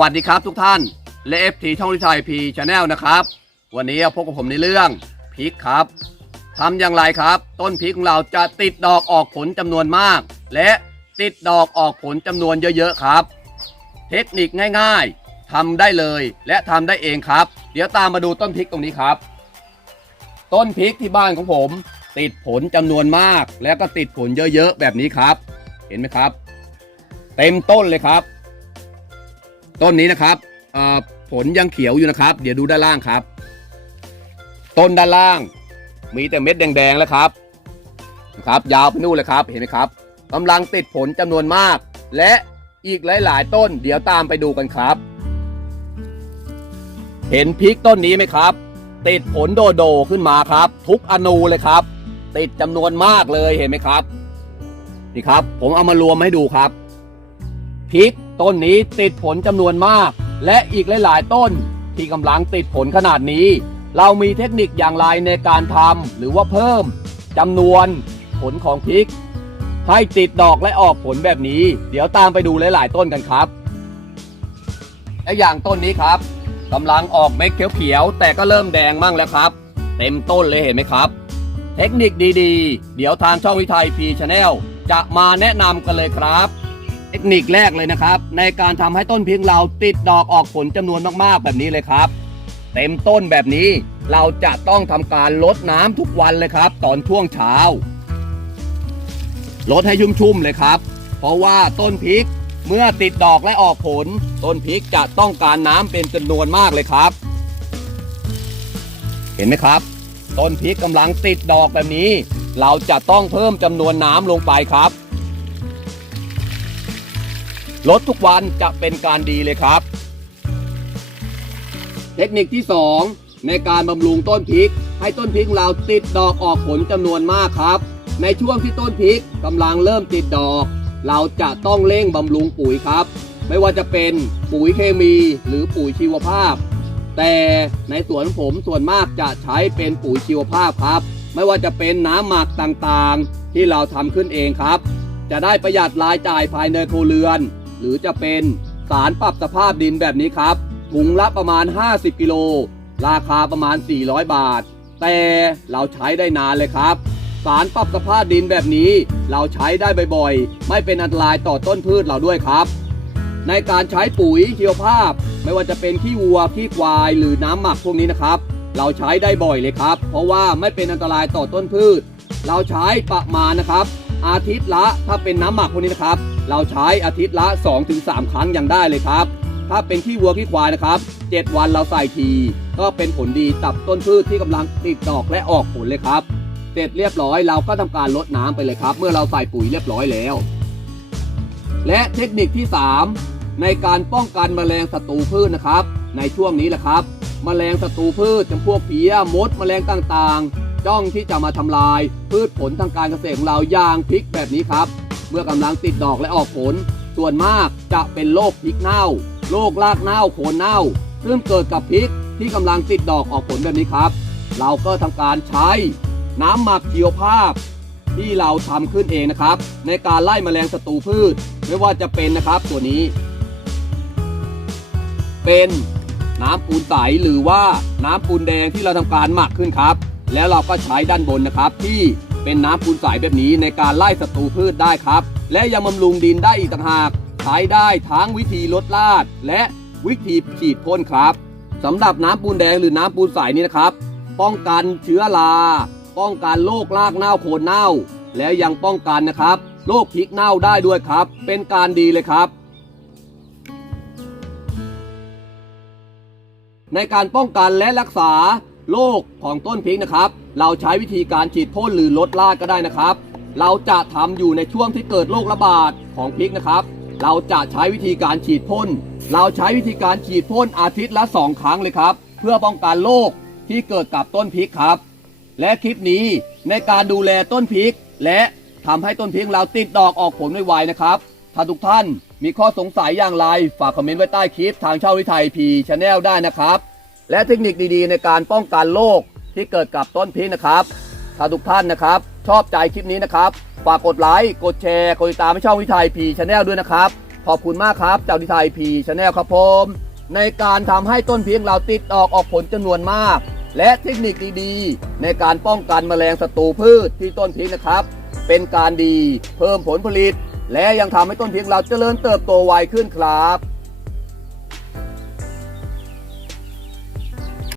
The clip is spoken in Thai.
วัสดีครับทุกท่าน และเอฟทีช่องวิทยพีชาแนลนะครับ วันนี้พบกับผมในเรื่องพริกครับทำอย่างไรครับ ต้นพริกของเราจะติดดอกออกผลจำนวนมาก และติดดอกออกผลจำนวนเยอะๆครับ เทคนิคง่ายๆทำได้เลยและทำได้เองครับ เดี๋ยวตามมาดูต้นพริกตรงนี้ครับ ต้นพริกที่บ้านของผม ติดผลจำนวนมาก แล้วก็ติดผลเยอะๆแบบนี้ครับ เห็นไหมครับ เต็มต้นเลยครับ ต้นนี้นะครับผลยังเขียวอยู่นะครับ เดี๋ยวดูด้านล่างครับ ต้นด้านล่าง มีแต่เม็ดแดงๆแล้วครับนะครับ ยาวไปนู่นเลยครับเห็นไหมครับกำลังติดผลจำนวนมาก และอีกหลาย ๆ ต้น เดี๋ยวตามไปดูกันครับ เห็นพริกต้นนี้ไหมครับ ติดผลโดโดขึ้นมาครับ ทุกอนูเลยครับ ติดจำนวนมากเลยเห็นไหมครับนี่ครับ ผมเอามารวมให้ดูครับพริก ต้นนี้ติดผลจำนวนมาก และอีกหลาย ๆ ต้นที่กำลังติดผลขนาดนี้ เรามีเทคนิคอย่างไรในการทำหรือว่าเพิ่มจำนวนผลของพริก ให้ติดดอกและออกผลแบบนี้ เดี๋ยวตามไปดูหลาย ๆ ต้นกันครับ และอย่างต้นนี้ครับกำลังออกเม็ดเขียวๆแต่ก็เริ่มแดงมั่งแล้วครับ เต็มต้นเลยเห็นไหมครับ เทคนิคดีๆ เดี๋ยวทางช่องวิทยพีชาแนลจะมาแนะนำกันเลยครับ เทคนิคแรกเลยนะครับ ในการทำให้ต้นพริกเราติดดอกออกผลจำนวนมากๆแบบนี้เลยครับ เต็มต้นแบบนี้เราจะต้องทำการลดน้ำทุกวันเลยครับ ตอนช่วงเช้าลดให้ชุ่มๆเลยครับ เพราะว่าต้นพริกเมื่อติดดอกและออกผล ต้นพริกจะต้องการน้ำเป็นจำนวนมากเลยครับ เห็นไหมครับ ต้นพริกกำลังติดดอกแบบนี้ เราจะต้องเพิ่มจำนวนน้ำลงไปครับ ลดทุกวันจะเป็นการดีเลยครับ เทคนิคที่ 2 ในการบำรุงต้นพริก ให้ต้นพริกของเราติดดอกออกผลจำนวนมากครับ ในช่วงที่ต้นพริกกำลังเริ่มติดดอก เราจะต้องเร่งบำรุงปุ๋ยครับ ไม่ว่าจะเป็นปุ๋ยเคมีหรือปุ๋ยชีวภาพ แต่ในสวนผมส่วนมากจะใช้เป็นปุ๋ยชีวภาพครับ ไม่ว่าจะเป็นน้ำหมักต่างๆ ที่เราทำขึ้นเองครับ จะได้ประหยัดรายจ่ายภายในครัวเรือน หรือจะเป็นสารปรับสภาพดินแบบนี้ครับ ถุงละประมาณ 50 กิโล ราคาประมาณ 400 บาท แต่เราใช้ได้นานเลยครับ สารปรับสภาพดินแบบนี้เราใช้ได้บ่อยๆ ไม่เป็นอันตรายต่อต้นพืชเราด้วยครับ ในการใช้ปุ๋ยชีวภาพ ไม่ว่าจะเป็นขี้วัวขี้ควายหรือน้ำหมักพวกนี้นะครับ เราใช้ได้บ่อยเลยครับ เพราะว่าไม่เป็นอันตรายต่อต้นพืช เราใช้ประมาณนะครับ อาทิตย์ละถ้าเป็นน้ำหมักพวกนี้นะครับ เราใช้อาทิตย์ละ 2-3 ครั้งยังได้เลยครับ ถ้าเป็นขี้วัวขี้ควายนะครับ 7 วันเราใส่ที ก็เป็นผลดีกับต้นพืชที่กำลังติดดอกและออกผลเลยครับ เสร็จเรียบร้อยเราก็ทำการลดน้ำไปเลยครับ เมื่อเราใส่ปุ๋ยเรียบร้อยแล้ว และเทคนิคที่ 3 ในการป้องกันแมลงศัตรูพืชนะครับ ในช่วงนี้แหละครับ แมลงศัตรูพืชจำพวกเพี้ยมด แมลงต่างๆ จ้องที่จะมาทำลาย พืชผลทางการเกษตรของเราอย่างพริกแบบนี้ครับ มื่อกำลังติดดอกและออกผล ส่วนมากจะเป็นโรคพริกเน่า โรครากเน่าโคนเน่า ซึ่งเกิดกับพริกที่กำลังติดดอกออกผลแบบนี้ครับ เราก็ทำการใช้น้ำหมักชีวภาพ ที่เราทำขึ้นเองนะครับ ในการไล่แมลงศัตรูพืช ไม่ว่าจะเป็นนะครับตัวนี้ เป็นน้ำปูนใสหรือว่าน้ำปูนแดงที่เราทำการหมักขึ้นครับ แล้วเราก็ใช้ด้านบนนะครับที่ เป็นน้ำปูนใสแบบนี้ในการไล่ศัตรูพืชได้ครับ และยังบำรุงดินได้อีกต่างหาก ใช้ได้ทั้งวิธีลดรากและวิธีฉีดพ่นครับสำหรับน้ำปูนแดงหรือน้ำปูนใสนี้นะครับ ป้องกันเชื้อรา ป้องกันโรครากเน่าโคนเน่า แล้วยังป้องกันนะครับโรคพริกเน่าได้ด้วยครับ เป็นการดีเลยครับ ในการป้องกันและรักษาโรคของต้นพริกนะครับ เราใช้วิธีการฉีดพ่นหรือลดรากก็ได้นะครับ เราจะทำอยู่ในช่วงที่เกิดโรคระบาดของพริกนะครับ เราจะใช้วิธีการฉีดพ่น เราใช้วิธีการฉีดพ่นอาทิตย์ละ 2 ครั้งเลยครับ เพื่อป้องกันโรคที่เกิดกับต้นพริกครับ และคลิปนี้ในการดูแลต้นพริก และทำให้ต้นพริกเราติดดอกออกผลไวๆนะครับ ถ้าทุกท่านมีข้อสงสัยอย่างไรฝากคอมเมนต์ไว้ใต้คลิปทางช่องวิทยพีชาแนลได้นะครับ และเทคนิคดีๆ ในการป้องกันโรค ที่เกิดกับต้นพริกนะครับถ้าทุกท่านนะครับ ชอบใจคลิปนี้นะครับ ฝากกดไลค์ กดแชร์ กดติดตามให้ช่องวิทัยพีชาแนลด้วยนะครับ ขอบคุณมากครับเจ้าดิทยพีชาแนลครับผม ในการทำให้ต้นพริกเราติดดอกออกผลจำนวนมาก และเทคนิคดีๆ ในการป้องกันแมลงศัตรูพืชที่ต้นพริกนะครับ เป็นการดีเพิ่มผลผลิต และยังทำให้ต้นพริกเราเจริญเติบโตไวขึ้นครับ